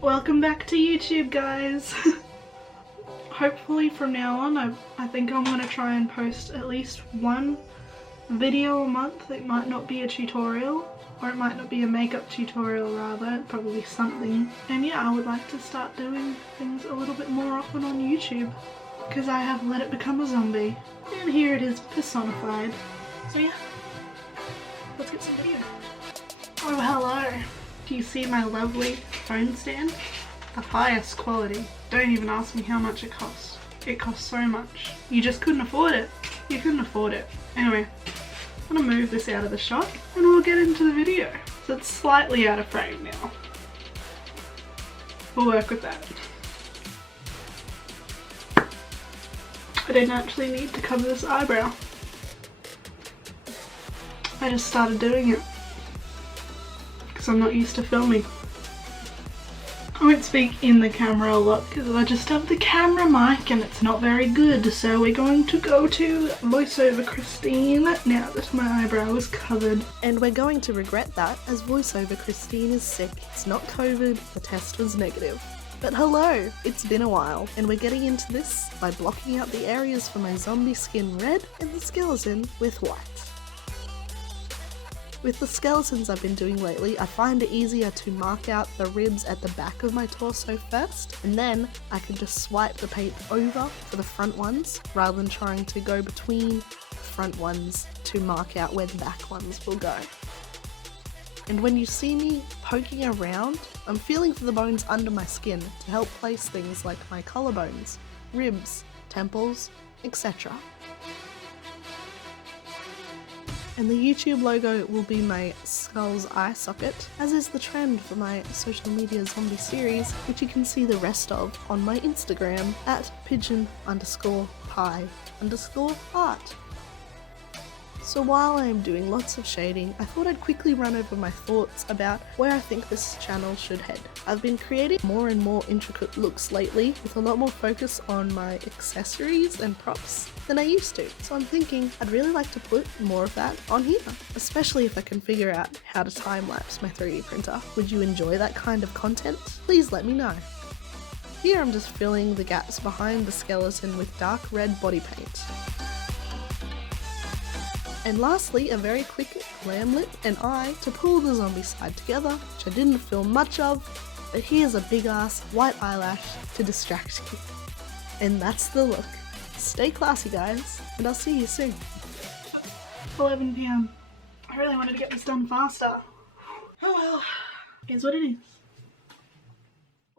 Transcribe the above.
Welcome back to YouTube, guys. Hopefully from now on I think I'm going to try and post at least one video a month. It might not be a tutorial, or it might not be a makeup tutorial rather, probably something. And yeah, I would like to start doing things a little bit more often on YouTube because I have let it become a zombie. And here it is personified. So yeah, let's get some video. Oh hello! Do you see my lovely phone stand? The highest quality. Don't even ask me how much it cost. It cost so much. You just couldn't afford it. You couldn't afford it. Anyway, I'm gonna move this out of the shot and we'll get into the video. So it's slightly out of frame now. We'll work with that. I didn't actually need to cover this eyebrow. I just started doing it because I'm not used to filming. I won't speak in the camera a lot because I just have the camera mic and it's not very good, so we're going to go to voiceover Christine now that my eyebrow is covered. And we're going to regret that as voiceover Christine is sick. It's not COVID, the test was negative. But hello, it's been a while and we're getting into this by blocking out the areas for my zombie skin red and the skeleton with white. With the skeletons I've been doing lately, I find it easier to mark out the ribs at the back of my torso first, and then I can just swipe the paint over for the front ones, rather than trying to go between the front ones to mark out where the back ones will go. And when you see me poking around, I'm feeling for the bones under my skin to help place things like my collarbones, ribs, temples, etc. And the YouTube logo will be my skull's eye socket, as is the trend for my social media zombie series, which you can see the rest of on my Instagram at pigeon_pie_art. So while I am doing lots of shading, I thought I'd quickly run over my thoughts about where I think this channel should head. I've been creating more and more intricate looks lately, with a lot more focus on my accessories and props than I used to. So I'm thinking I'd really like to put more of that on here, especially if I can figure out how to time-lapse my 3D printer. Would you enjoy that kind of content? Please let me know. Here I'm just filling the gaps behind the skeleton with dark red body paint. And lastly, a very quick glam lip and eye to pull the zombie side together, which I didn't film much of, but here's a big ass white eyelash to distract you. And that's the look. Stay classy, guys, and I'll see you soon. 11 PM. I really wanted to get this done faster. Oh well, here's what it is.